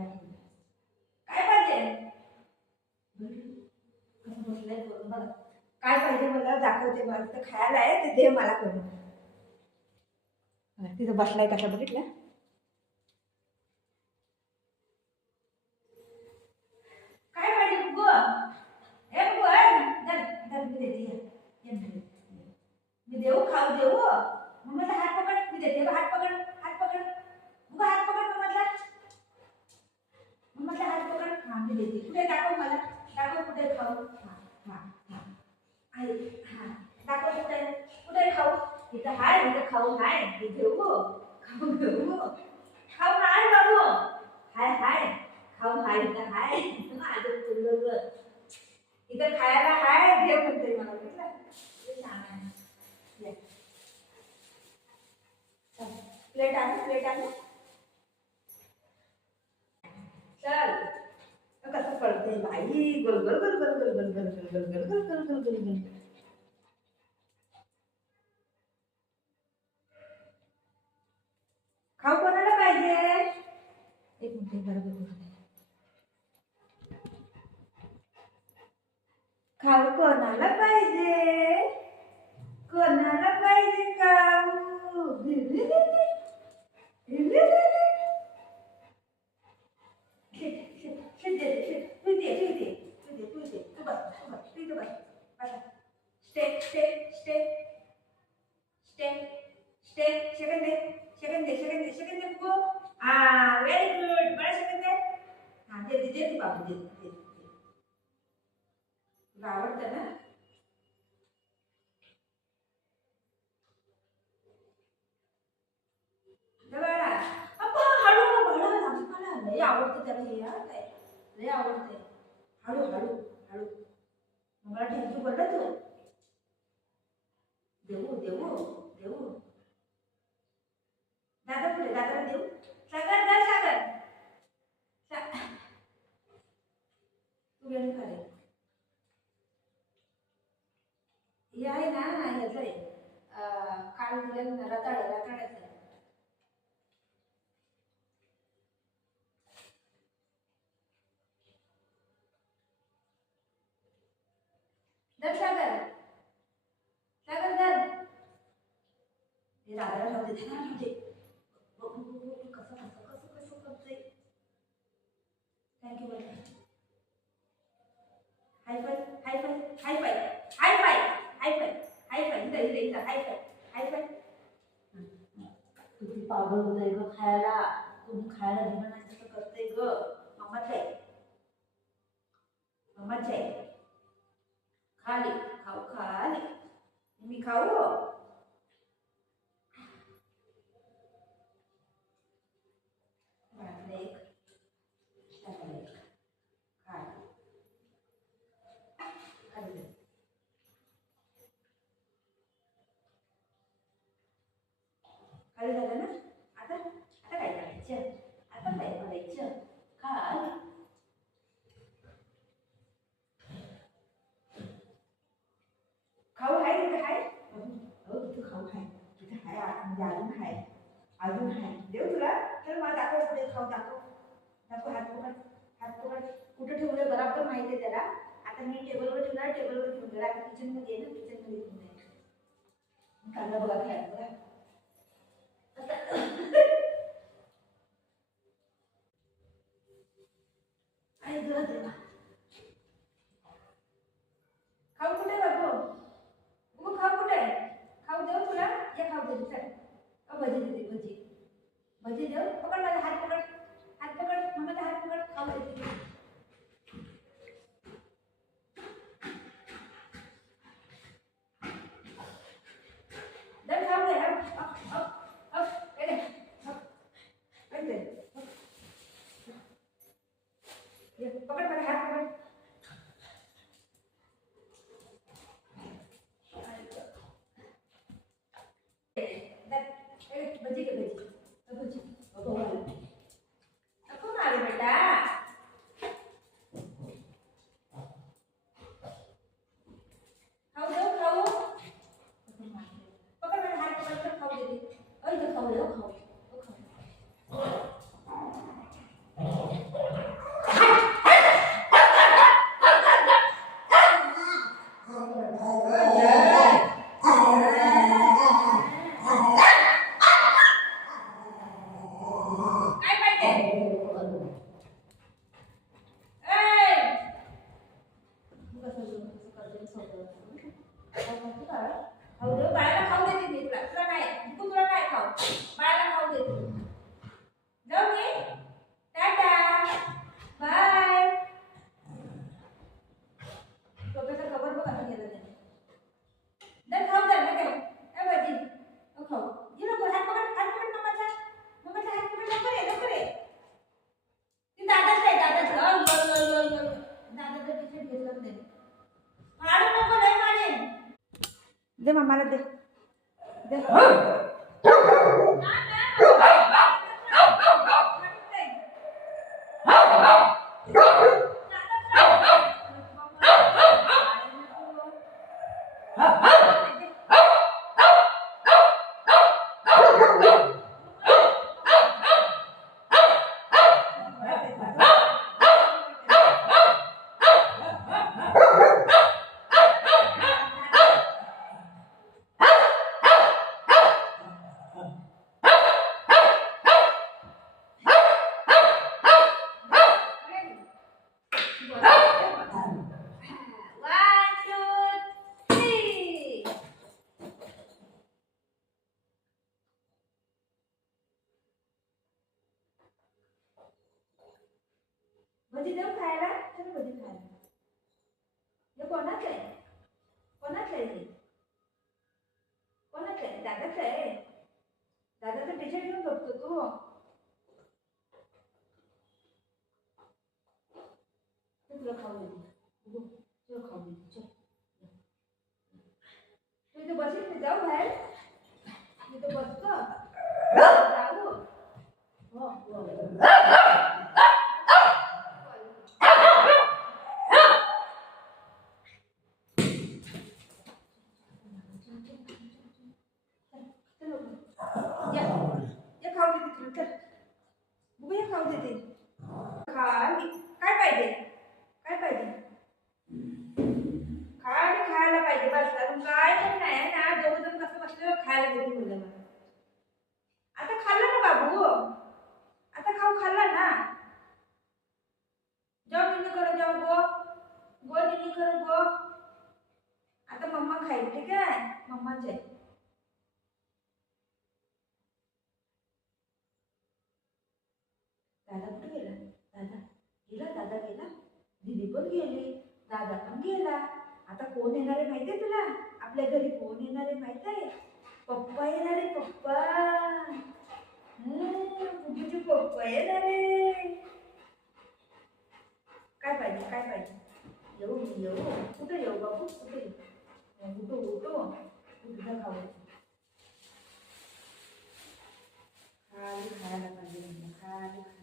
काय पाहिजे? कसं बसलंय करून बघा. काय पाहिजे मला दाखवते. मला तर खायला आहे ते दे मला करून. तिथं बसलाय कसा बघितलं. काय पाहिजे बुगो? हे बुगो धर मी देते. मी देऊ खाऊ देऊ. मम्माचा हात पकड. मी देते हात पकड. हात पकड बुगो. हात पकड मम्माचा. मम्माचा हात पकड. हा मी देते. कुठे दाखव मला. दाखव कुठे खाऊ. हा हा हा आई हा दाखव कुठे. कुठे खाऊ. इथं हाय. इथं खाऊ हाय. हे घेऊ खाऊ घेऊ. खाऊ हाय बाबू. हाय हाय खाऊ हाय. इथं हाय. माझं फुललं इथं खायला हाय. घे म्हणते मला. बघितलं छान आहे. प्लेट आणू. प्लेट आणू. चल कसं पडते बाई. गोल गोल गोल गोल गोल गोल गोल गोल गोल गोल गोल गोल गोल गोल. खाऊ कोणाला पाहिजे. एक मिनिट बरोबर. खाऊ कोणाला पाहिजे. कोणाला पाहिजे खाऊ. आवडतं ना. लय आवडतं त्याला हे काय लय आवडते. हळू हळू हळू. मला ठेवू पडलं तू. देऊ देऊ देऊ. दादा पुढे. दादाला देऊ. सागर दर सागर. तू गेली खाली. हे आहे ना ह्याचं आहे. काल दिलं रताळ्याचं आहे. दर सागर. सागर दर. हे दादाला लावते. दादाला लावते. कसं कसं कसं कसं करते. थँक्यू बरं. हाय फाय हाय फाय हाय फाय हाय फाय हाय फाय हाय फाय. इथं इथं इथं हाय फाय हाय फाय. किती पागल होतंय ग खायला. तुम्ही खायला दिलं नाही कसं करते ग. मम्माच आहे. मम्माच आहे. खाली खाऊ खाली. मी खाऊ. खाली झालं ना. आता आता काय करायचं. आता काय करायचं. खाली खाऊ आहे. तिथं आहे. हो तिथं खाऊ आहे. तिथं आहे आतमध्ये अजून आहे. अजून आहे. देऊ तुला. तर मला दाखव पुढे खाऊ. दाखव दाखव. हात पकड. हात पकड. कुठं ठेवलं बरोबर माहिती आहे त्याला. आता मी टेबलवर ठेवणार. टेबलवर ठेवून गेला. आता किचनमध्ये आहे ना. किचनमध्ये ठेवून जाईल. कांदा बघा खायला बघा. आई तुला दे. खाऊ कुठे बाबू. बघू खाऊ कुठे. खाऊ देऊ तुला. ये खाऊ दे. चल भजी देते. भजी भजी देऊ. पकड माझा हात पकड. हात पकड. मम्माचा हात पकड. खाऊ देते. दर खाऊ दे. अप अप अप ये दे. अप ये दे. पकड माझा हात. दे मामाला दे दे भजी देऊ खायला चल भजी खायला हे कोणाचं आहे कोणाचं आहे हे कोणाचं आहे दादाचं आहे दादाचं टी शर्ट घेऊन बघतो तू तुला खाऊ दे तुला खाऊ दे चल तू इथे बसेल ते जाऊ बाहेर इथे बसतो जाऊ हो ये खाऊ देते तुला चल बघू ये खाऊ देते खा काय पाहिजे काय पाहिजे खा आणि खायला पाहिजे बस अजून काय पण नाही ना दोघं जण कसं बसलं खायला देते मुलं मला आता खाल्लं ना बाबू आता खाऊ खाल्ला ना जाऊ निन्नी करो जाऊ गो निन्नी करो गो आता मम्मा खाईल ठीक आहे मम्माचे दादा कुठे गेला दादा गेला दीदी पण गेली दादा पण गेला आता कोण येणार आहे माहिती आहे तुला आपल्या घरी कोण येणार आहे माहित आहे पप्पा येणार आहे पप्पा तुझे पप्पा येणार आहे काय पाहिजे येऊ कुठे येऊ बाबू कुठे उठो तुझं खाऊ खायला पाहिजे खायला